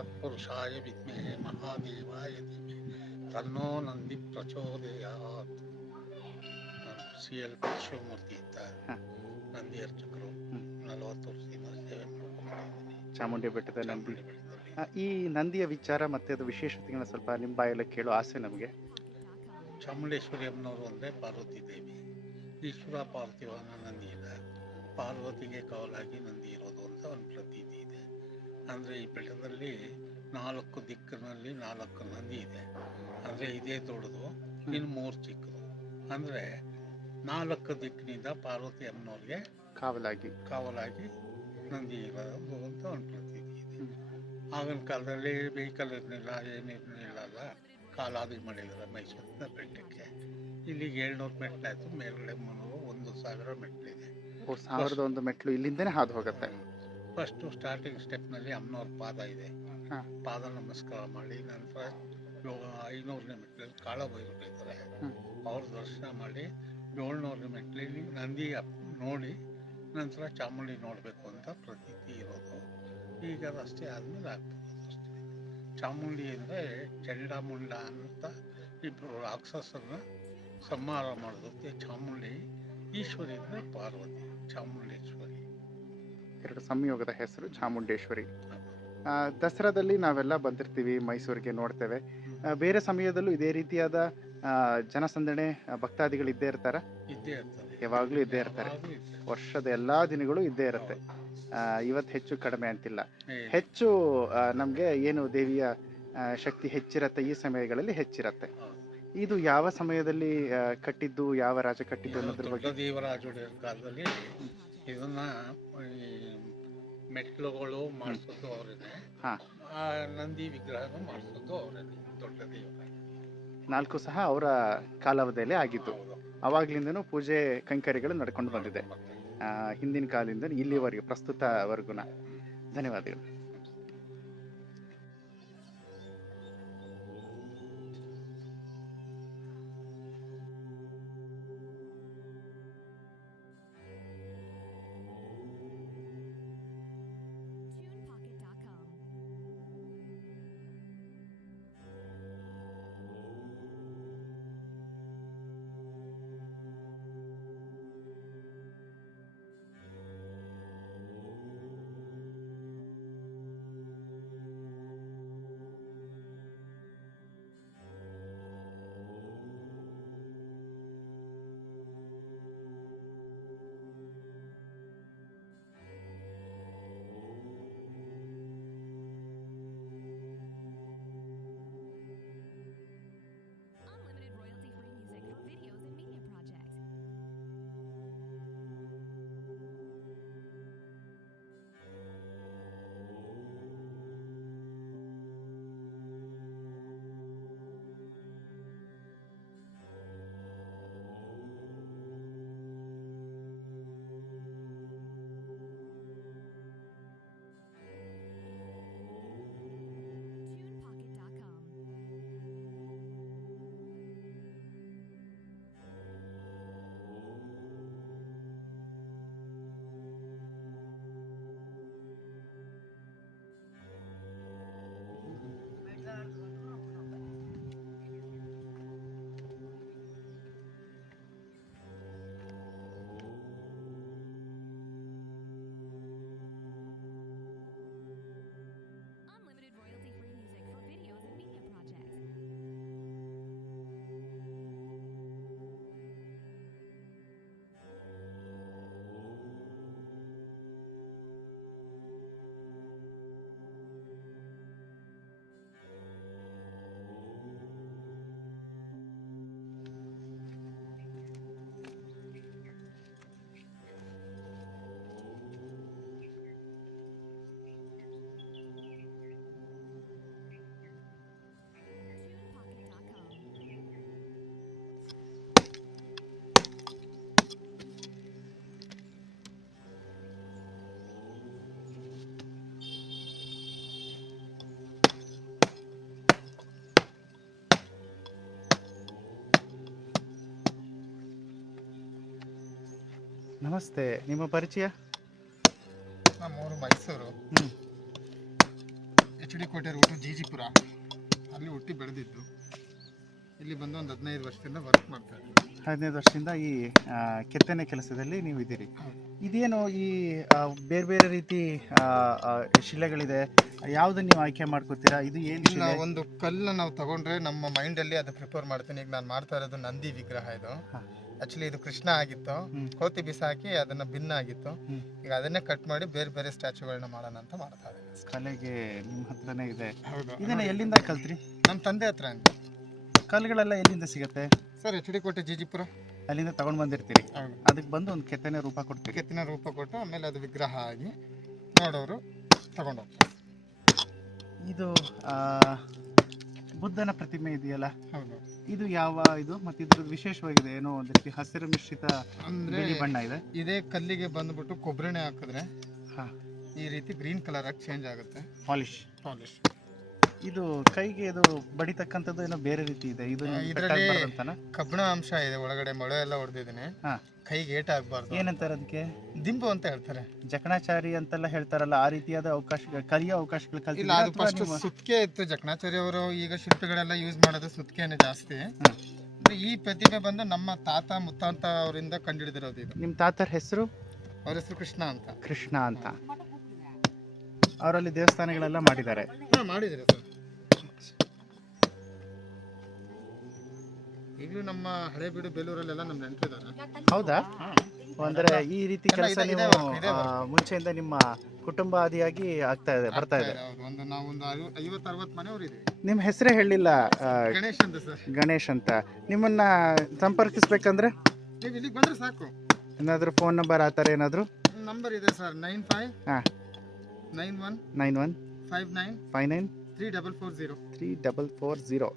ತತ್ಪುರುಷಾಯ ವಿದ್ಮಹೇ ಮಹಾದೇವಾಯ ಧೀಮಹಿ ತನ್ನೋ Nandi ಪ್ರಚೋದಯಾತ್. C L Shivamurthy ಅಂತ ನಂದಿ ಅರ್ಚಕರು 40 ವರ್ಷದಿಂದ ಸೇವೆ ಮಾಡ್ಕೊಂಡಿದ್ದೀನಿ ಚಾಮುಂಡಿ ಬೆಟ್ಟದ ನಂದಿ. ಚಾಮುಂಡಿ ಬೆಟ್ಟದಲ್ಲಿ. ಈ ನಂದಿಯ ವಿಚಾರ ಮತ್ತು ಅದು ವಿಶೇಷತೆಗಳನ್ನ ಸ್ವಲ್ಪ ನಿಮ್ಮ ಬಾಯಲ್ಲೇ ಕೇಳೋ ಆಸೆ ನಮಗೆ. ಚಾಮುಂಡೇಶ್ವರಿ ಅಮ್ಮನವರು ಅಂದರೆ ಪಾರ್ವತಿ ದೇವಿ, ಈಶ್ವರ ಪಾರ್ಥಿವಾನ ನಂದಿ ಇದೆ, ಪಾರ್ವತಿಗೆ ಕಾವಲಾಗಿ ನಂದಿ ಇರೋದು ಅಂತ ಒಂದು ಪ್ರತೀತಿ ಇದೆ. ಅಂದರೆ ಈ ಬೆಟ್ಟದಲ್ಲಿ 4 ದಿಕ್ಕಿನಲ್ಲಿ 4 ನಂದಿ ಇದೆ. ಅಂದರೆ ಇದೇ ದೊಡ್ಡದು, ಇನ್ನು 3 ಚಿಕ್ಕದು. ಅಂದರೆ 4 ದಿಕ್ಕಿನಿಂದ ಪಾರ್ವತಿ ಅಮ್ಮನವ್ರಿಗೆ ಕಾವಲಾಗಿ ನಂದಿ ಇರೋದು ಅಂತ ಒಂದು ಪ್ರತೀತಿ ಇದೆ. ಆಗಿನ ಕಾಲದಲ್ಲಿ ವೆಹಿಕಲ್ ಇರಲಿಲ್ಲ, ಏನಿರಲಿಲ್ಲ, ಕಾಲಾದಿ ಮಾಡಿದ್ದಾರೆ ಮೈಸೂರಿನ ಬೆಟ್ಟಕ್ಕೆ. ಇಲ್ಲಿಗೆ 700 ಮೆಟ್ಲಾಯಿತು, ಮೇಲ್ಗಡೆ 1,000 ಮೆಟ್ಲಿದೆ. 1001 ಮೆಟ್ಲು ಇಲ್ಲಿಂದನೇ ಹಾದು ಹೋಗುತ್ತೆ. ಫಸ್ಟು ಸ್ಟಾರ್ಟಿಂಗ್ ಸ್ಟೆಪ್ನಲ್ಲಿ ಅಮ್ಮನವ್ರ ಪಾದ ಇದೆ, ಪಾದ ನಮಸ್ಕಾರ ಮಾಡಿ ನಂತರ 500ನೇ ಮೆಟ್ಲಲ್ಲಿ ಕಾಳಭೈರವರು ಇದ್ದಾರೆ, ಅವ್ರ ದರ್ಶನ ಮಾಡಿ 700ನೇ ಮೆಟ್ಲಲ್ಲಿ ನಂದಿ ನೋಡಿ ನಂತರ ಚಾಮುಂಡಿ ನೋಡಬೇಕು ಅಂತ ಪ್ರತೀತಿ ಇರೋದು. ಈಗ ಅದಷ್ಟೇ ಆದಮೇಲೆ ಆಗ್ತದೆ ಅಷ್ಟೇ. ಚಾಮುಂಡಿ ಅಂದರೆ ಚಂಡಾಮುಂಡ ಅಂತ ಇಬ್ಬರು ರಾಕ್ಷಸರನ್ನ ಸಂಹಾರ ಮಾಡೋದಕ್ಕೆ ಚಾಮುಂಡಿ, ಈಶ್ವರಿ ಅಂದರೆ ಪಾರ್ವತಿ, ಚಾಮುಂಡೇಶ್ವರಿ. 2 ಸಂಯೋಗದ ಹೆಸರು ಚಾಮುಂಡೇಶ್ವರಿ. ದಸರಾದಲ್ಲಿ ನಾವೆಲ್ಲ ಬಂದಿರ್ತೀವಿ, ಮೈಸೂರಿಗೆ ನೋಡ್ತೇವೆ. ಬೇರೆ ಸಮಯದಲ್ಲೂ ಇದೇ ರೀತಿಯಾದ ಜನಸಂದಣಿ ಭಕ್ತಾದಿಗಳು ಇದ್ದೇ ಇರ್ತಾರ? ಇದ್ದೇ ಇರ್ತಾರೆ, ಯಾವಾಗಲೂ ಇದ್ದೇ ಇರ್ತಾರೆ. ವರ್ಷದ ಎಲ್ಲಾ ದಿನಗಳು ಇದ್ದೇ ಇರುತ್ತೆ. ಇವತ್ತು ಹೆಚ್ಚು ಕಡಿಮೆ ಅಂತಿಲ್ಲ. ಹೆಚ್ಚು ನಮಗೆ ಏನು ದೇವಿಯ ಶಕ್ತಿ ಹೆಚ್ಚಿರತ್ತೆ, ಈ ಸಮಯಗಳಲ್ಲಿ ಹೆಚ್ಚಿರತ್ತೆ. ಇದು ಯಾವ ಸಮಯದಲ್ಲಿ ಕಟ್ಟಿದ್ದು, ಯಾವ ರಾಜ ಕಟ್ಟಿದ್ದು ಅನ್ನೋದ್ರ ಬಗ್ಗೆ? ದೇವರಾಜ ಒಡೆಯರ್ ಕಾಲದಲ್ಲಿ ಇದನ್ನ ಮೆಟ್ಲುಗಳು ಮಾಡಿಸೋದು ಅವರೇನೆ, ನಂದಿ ವಿಗ್ರಹನೂ ಮಾಡಿಸೋದು ಅವರೇನೆ, ದೊಡ್ಡ ದೇವರಾಜ. 4 ಸಹ ಅವರ ಕಾಲಾವಧಿಯಲ್ಲೇ ಆಗಿದ್ದು. ಅವಾಗ್ಲಿಂದನೂ ಪೂಜೆ ಕೈಂಕರ್ಯಗಳು ನಡ್ಕೊಂಡು ಬಂದಿದೆ, ಹಿಂದಿನ ಕಾಲದಿಂದ ಇಲ್ಲಿವರೆಗೂ ಪ್ರಸ್ತುತವರೆಗೂ. ಧನ್ಯವಾದಗಳು. ನಮಸ್ತೆ, ನಿಮ್ಮ ಪರಿಚಯ? ನಮ್ಮೂರು ಮೈಸೂರು, ಡಿ ಕೋಟೆ ರೂಟು ಜಿಜಿಪುರ, ಅಲ್ಲಿ ಹುಟ್ಟಿ ಬೆಳೆದಿದ್ದು. ಇಲ್ಲಿ ಬಂದು ಒಂದು 15 ವರ್ಷದಿಂದ ವರ್ಕ್ ಮಾಡ್ತಾ ಇದ್ದೀನಿ. 15 ವರ್ಷದಿಂದ ಈ ಕೆತ್ತನೆ ಕೆಲಸದಲ್ಲಿ ನೀವು ಇದ್ದೀರಿ. ಇದೇನು ಈ ಬೇರೆ ಬೇರೆ ರೀತಿ ಶಿಲೆಗಳಿದೆ, ಯಾವುದನ್ನು ನೀವು ಆಯ್ಕೆ ಮಾಡ್ಕೋತೀರಾ? ಇದು ಏನು ಇಲ್ಲ, ಒಂದು ಕಲ್ಲು ನಾವು ತಗೊಂಡ್ರೆ ನಮ್ಮ ಮೈಂಡಲ್ಲಿ ಅದು ಪ್ರಿಪೇರ್ ಮಾಡ್ತೀನಿ. ಈಗ ನಾನು ಮಾಡ್ತಾ ಇರೋದು ನಂದಿ ವಿಗ್ರಹ. ಇದು ಆಕ್ಚುಲಿ ಇದು ಕೃಷ್ಣ ಆಗಿತ್ತು, ಕೋತಿ ಬಿಸಾಕಿ ಅದನ್ನ ಭಿನ್ನ ಆಗಿತ್ತು. ಈಗ ಅದನ್ನೇ ಕಟ್ ಮಾಡಿ ಬೇರೆ ಬೇರೆ ಸ್ಟ್ಯಾಚುಗಳನ್ನ ಮಾಡೋಣ ಅಂತ ಮಾಡ್ತಾ ಇದ್ದೀನಿ. ಕಲೆಗೆ ನಿಮ್ಮ ಹತ್ರನೇ ಇದೆ. ಹೌದು. ಇದನ್ನ ಎಲ್ಲಿಂದ ಕಲ್ತ್ರಿ? ನಮ್ಮ ತಂದೆ ಹತ್ರ ಅಂತ. ಕಲ್ಲುಗಳೆಲ್ಲ ಎಲ್ಲಿಂದ ಸಿಗುತ್ತೆ ಸರ್? ಎಚ್ ಡಿ ಕೋಟೆ ಜಿಜಿಪುರ, ಅಲ್ಲಿಂದ ತಗೊಂಡು ಬಂದಿರ್ತೀರಿ. ಹೌದು. ಅದಕ್ಕೆ ಬಂದು ಒಂದು ಕೆತ್ತನೆ ರೂಪ ಕೊಡ್ತೀರಿ. ಕೆತ್ತಿನ ರೂಪ ಕೊಟ್ಟು ಆಮೇಲೆ ಅದು ವಿಗ್ರಹ ಆಗಿ ನೋಡೋರು ತಗೊಂಡು ಹೋಗ್ತಾರೆ. ಇದು ಬುದ್ಧನ ಪ್ರತಿಮೆ ಇದೆಯಲ್ಲ, ಹೌದು. ಇದು ಯಾವ ಇದು? ಮತ್ತೆ ಇದ್ರದ್ದು ವಿಶೇಷವಾಗಿದೆ ಏನೋ ಒಂದು ರೀತಿ ಹಸಿರು ಮಿಶ್ರಿತ ಅಂದ್ರೆ ಬಿಳಿ ಬಣ್ಣ ಇದೆ. ಇದೇ ಕಲ್ಲಿಗೆ ಬಂದ್ಬಿಟ್ಟು ಕೊಬ್ಬರಿಣೆ ಹಾಕಿದ್ರೆ ಹಾ, ಈ ರೀತಿ ಗ್ರೀನ್ ಕಲರ್ ಆಗಿ ಚೇಂಜ್ ಆಗುತ್ತೆ. ಪಾಲಿಶ್. ಇದು ಕೈಗೆ ಇದು ಬಡಿತಕ್ಕಂಥದ್ದು ಏನೋ ಬೇರೆ ರೀತಿ ಇದೆ. ಇದು ಇದರಲ್ಲಿ ಕಬ್ಬಿಣ ಅಂಶ ಇದೆ ಒಳಗಡೆ. ಮೊಳೆ ಎಲ್ಲ ಹೊಡೆದಿದ್ದೀನಿ. ಕೈಗೆ ಏಟ ಆಗ್ಬಾರ್ದು. ಏನಂತಾರೆ ಅದಕ್ಕೆ? ದಿಂಬು ಅಂತ ಹೇಳ್ತಾರೆ. ಜಕಣಾಚಾರಿ ಅಂತೆಲ್ಲ ಹೇಳ್ತಾರಲ್ಲ, ಆ ರೀತಿಯಾದ ಅವಕಾಶ ಕಲಿಯೋ ಅವಕಾಶಗಳು ಇಲ್ಲ, ಅದು ಫಸ್ಟ್ ಸುತ್ಕೆ ಇತ್ತು. ಜಕಣಾಚಾರಿ ಅವರು ಈಗ ಶಿಲ್ಪಿಗಳೆಲ್ಲ ಯೂಸ್ ಮಾಡೋದು ಸುತ್ಕೆನೆ ಜಾಸ್ತಿ. ಈ ಪ್ರತಿಭೆ ಬಂದು ನಮ್ಮ ತಾತ ಮುತ್ತಾತ ಅವರಿಂದ ಕಂಡುಹಿಡಿದಿರೋದು. ಇದು ನಿಮ್ಮ ತಾತರ ಹೆಸರು? ಅವ್ರ ಹೆಸರು ಕೃಷ್ಣ ಅಂತ. ಕೃಷ್ಣ ಅಂತ. ಅವರಲ್ಲಿ ದೇವಸ್ಥಾನಗಳೆಲ್ಲ ಮಾಡಿದ್ದಾರೆ. ಮಾಡಿದ್ರೆ ಸರ್. ಈಗಲೂ ನಮ್ಮ ಹಳೇಬೀಡು ಬೇಲೂರಲ್ಲೆಲ್ಲ ನಮ್ಮ ನೆಂಟರಿದ್ದಾರೆ. ಹೌದಾ? ಅಂದ್ರೆ ಈ ರೀತಿ ಕೆಲಸ ನೀವು ಮುಂಚೆಯಿಂದ ನಿಮ್ಮ ಕುಟುಂಬ ಆದಿಯಾಗಿ ಬರ್ತಾ ಇದೆ. ನಾವು ಒಂದು 50-60 ಮನೆಯವರು ಇದ್ದೀವಿ. ನಿಮ್ಮ ಹೆಸರೇ ಹೇಳಿಲ್ಲ. ಗಣೇಶ್ ಅಂತ ಸರ್. ಗಣೇಶ್ ಅಂತ. ನಿಮ್ಮನ್ನ ಸಂಪರ್ಕಿಸ್ಬೇಕಂದ್ರೆ ನೀವು ಇಲ್ಲಿಗೆ ಬಂದ್ರೆ ಸಾಕು. ಏನಾದ್ರು ಫೋನ್ ನಂಬರ್ ಆ ಥರ ಏನಾದ್ರು? ನಂಬರ್ ಇದೆ ಸರ್. 95 91 91 59 59 3440. 3440.